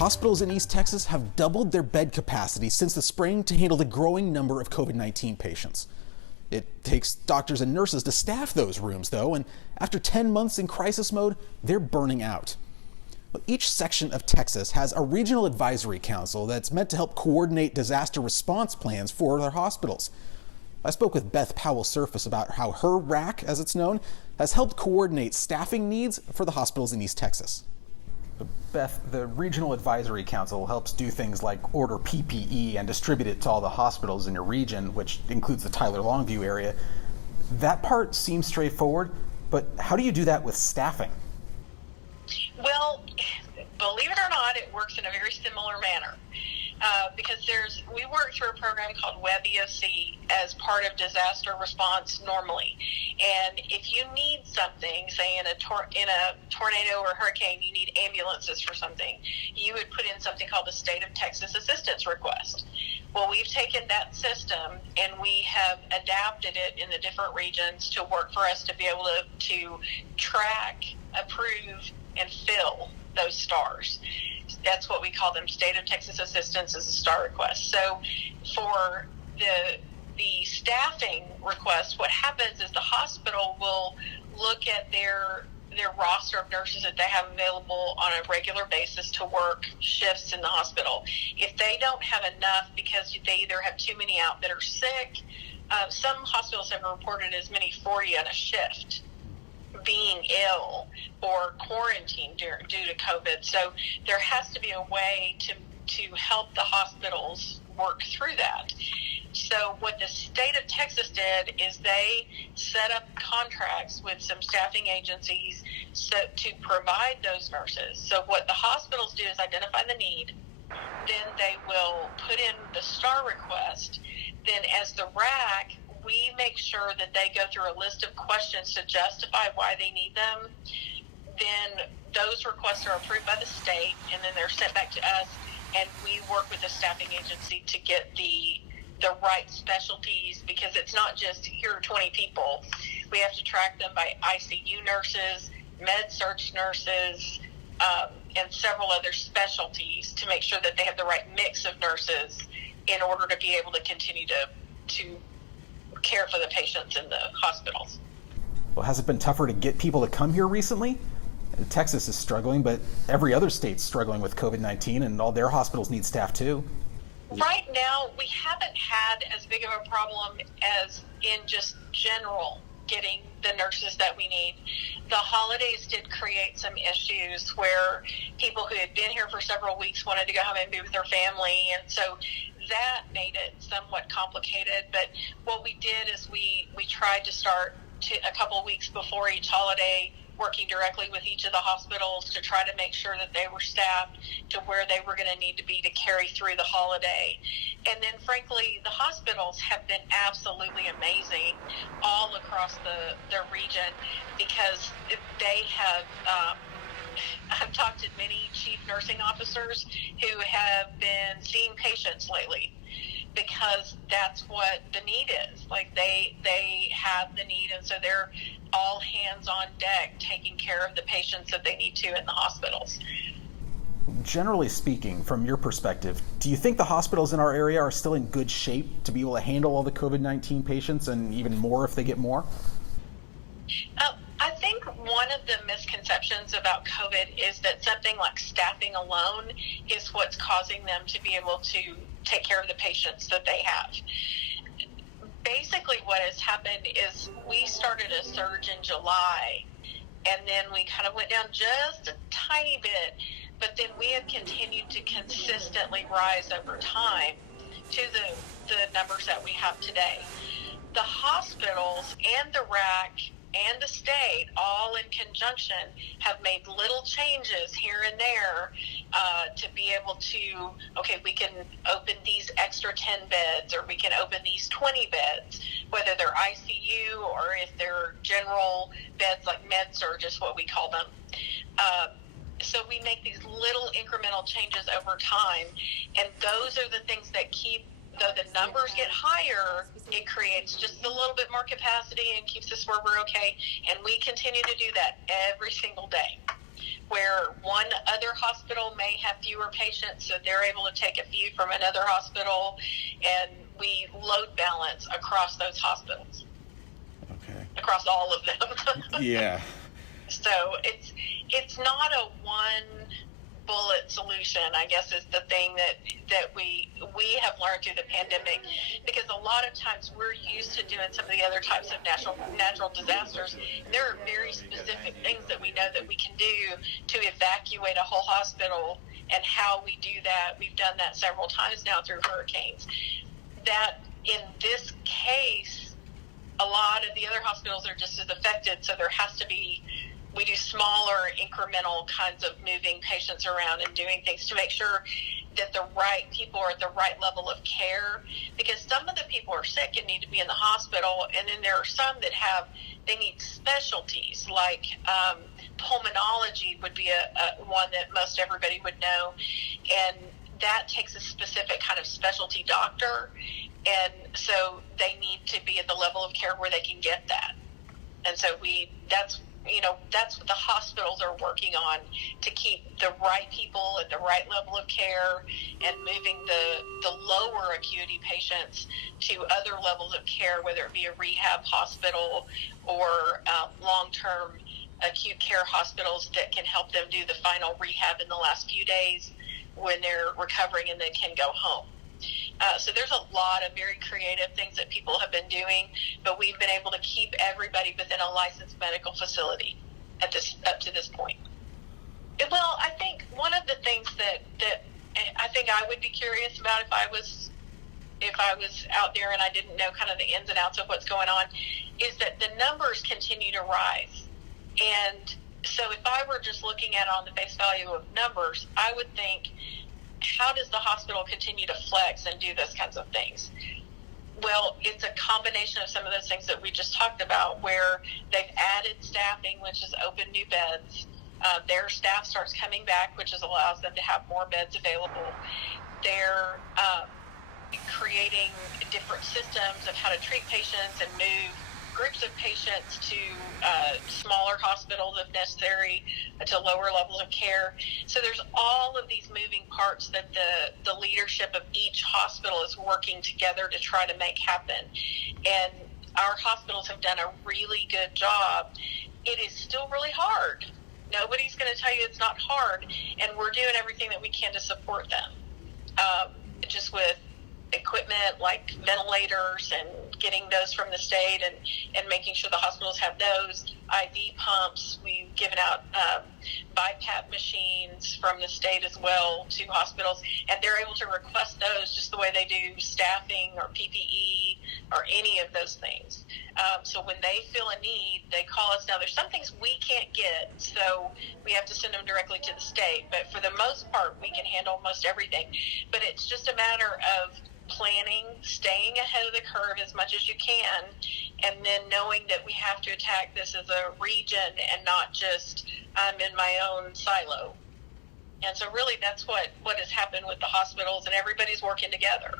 Hospitals in East Texas have doubled their bed capacity since the spring to handle the growing number of COVID-19 patients. It takes doctors and nurses to staff those rooms, though, and after 10 months in crisis mode, they're burning out. Each section of Texas has a regional advisory council that's meant to help coordinate disaster response plans for their hospitals. I spoke with Beth Powell-Surface about how her RAC, as it's known, has helped coordinate staffing needs for the hospitals in East Texas. Beth, the Regional Advisory Council helps do things like order PPE and distribute it to all the hospitals in your region, which includes the Tyler Longview area. That part seems straightforward, but how do you do that with staffing? Well, believe it or not, it works in a very similar manner. Because we work through a program called Web EOC as part of disaster response normally. And if you need something, say in a tornado or hurricane, you need ambulances for something, you would put in something called the State of Texas Assistance Request. Well, we've taken that system and we have adapted it in the different regions to work for us to be able to track, approve, and fill those stars. That's what we call them. State of Texas Assistance is a star request. So for the staffing request, what happens is the hospital will look at their roster of nurses that they have available on a regular basis to work shifts in the hospital. If they don't have enough because they either have too many out that are sick, some hospitals have reported as many 40 on a shift being ill or quarantined due to COVID. So there has to be a way to help the hospitals work through that. So what the state of Texas did is they set up contracts with some staffing agencies to provide those nurses. So what the hospitals do is identify the need, then they will put in the star request. Then as the RAC, we make sure that they go through a list of questions to justify why they need them. Then those requests are approved by the state, and then they're sent back to us, and we work with the staffing agency to get the right specialties, because it's not just here are 20 people. We have to track them by ICU nurses, med-surg nurses, and several other specialties to make sure that they have the right mix of nurses in order to be able to continue to care for the patients in the hospitals. Well, has it been tougher to get people to come here recently? Texas is struggling, but every other state's struggling with COVID-19, and all their hospitals need staff too. Right now, we haven't had as big of a problem as in just general getting the nurses that we need. The holidays did create some issues where people who had been here for several weeks wanted to go home and be with their family, and so that made it somewhat complicated. But what we did is we tried to start a couple of weeks before each holiday working directly with each of the hospitals to try to make sure that they were staffed to where they were going to need to be to carry through the holiday. And then, frankly, the hospitals have been absolutely amazing all across the region, because they have I've talked to many chief nursing officers who have been seeing patients lately, because that's what the need is. Like they have the need, and so they're all hands on deck taking care of the patients that they need to in the hospitals. Generally speaking, from your perspective, do you think the hospitals in our area are still in good shape to be able to handle all the COVID-19 patients, and even more if they get more? I think one of the misconceptions about COVID is that something like staffing alone is what's causing them to be able to take care of the patients that they have. Basically, what has happened is we started a surge in July, and then we kind of went down just a tiny bit, but then we have continued to consistently rise over time to the numbers that we have today. The hospitals and the RAC and the state, all in conjunction, have made little changes here and there to be able to, okay, we can open these extra 10 beds, or we can open these 20 beds, whether they're ICU or if they're general beds like med-surg is what we call them. So we make these little incremental changes over time, and those are the things that keep, though the numbers get higher, it creates just a little bit more capacity and keeps us where we're okay. And we continue to do that every single day. where one other hospital may have fewer patients, so they're able to take a few from another hospital, and we load balance across those hospitals. Okay. Across all of them. Yeah. So it's not a one bullet solution, I guess, is the thing that we have learned through the pandemic, because a lot of times we're used to doing some of the other types of natural disasters. There are very specific things that we know that we can do to evacuate a whole hospital, and how we do that. We've done that several times now through hurricanes. That in this case, a lot of the other hospitals are just as affected, so there has to be, we do smaller incremental kinds of moving patients around and doing things to make sure that the right people are at the right level of care, because some of the people are sick and need to be in the hospital, and then there are some that they need specialties, like pulmonology would be a one that most everybody would know, and that takes a specific kind of specialty doctor, and so they need to be at the level of care where they can get that. And so that's what the hospitals are working on, to keep the right people at the right level of care, and moving the lower acuity patients to other levels of care, whether it be a rehab hospital or long-term acute care hospitals that can help them do the final rehab in the last few days when they're recovering and then can go home. So there's a lot of very creative things that people have been doing, but we've been able to keep everybody within a licensed medical facility up to this point. Well, I think one of the things that I think I would be curious about if I was out there and I didn't know kind of the ins and outs of what's going on, is that the numbers continue to rise. And so if I were just looking at it on the face value of numbers, I would think, how does the hospital continue to flex and do those kinds of things? Well, it's a combination of some of those things that we just talked about, where they've added staffing, which is open new beds. Their staff starts coming back, which allows them to have more beds available. They're creating different systems of how to treat patients and move groups of patients to smaller hospitals if necessary, to lower levels of care. So there's all of these moving parts that the leadership of each hospital is working together to try to make happen. And our hospitals have done a really good job. It is still really hard. Nobody's going to tell you it's not hard, and we're doing everything that we can to support them. Just with equipment like ventilators and getting those from the state, and making sure the hospitals have those. IV pumps, we've given out BiPAP machines from the state as well to hospitals, and they're able to request those just the way they do staffing or PPE or any of those things. So when they feel a need, they call us. Now, there's some things we can't get, so we have to send them directly to the state, but for the most part, we can handle most everything. But it's just a matter of planning, staying ahead of the curve as much as you can, and then knowing that we have to attack this as a region and not just I'm in my own silo. And so really that's what has happened with the hospitals, and everybody's working together.